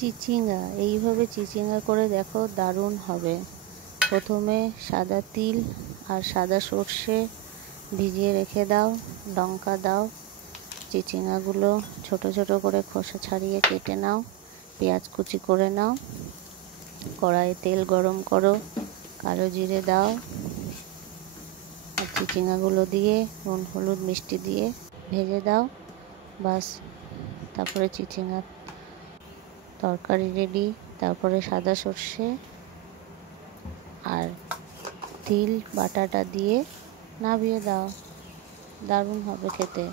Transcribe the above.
চিচিঙ্গা এইভাবে চিচিঙ্গা করে দেখো, দারুণ হবে। প্রথমে সাদা তিল আর সাদা সর্ষে ভিজিয়ে রেখে দাও, লঙ্কা দাও, চিচিঙ্গাগুলো ছোট ছোট করে খোসা ছাড়িয়ে কেটে নাও, পেঁয়াজ কুচি করে নাও, কড়াইয়ে তেল গরম করো, কালো জিরে দাও আর চিচিঙ্গাগুলো দিয়ে নুন হলুদ মিষ্টি দিয়ে ভেজে দাও। বাস, তারপরে চিচিঙ্গা তরকারি রেডি। তারপরে সাদা সর্ষে আর তিল বাটাটা দিয়ে নামিয়ে দাও, দারুণ হবে খেতে।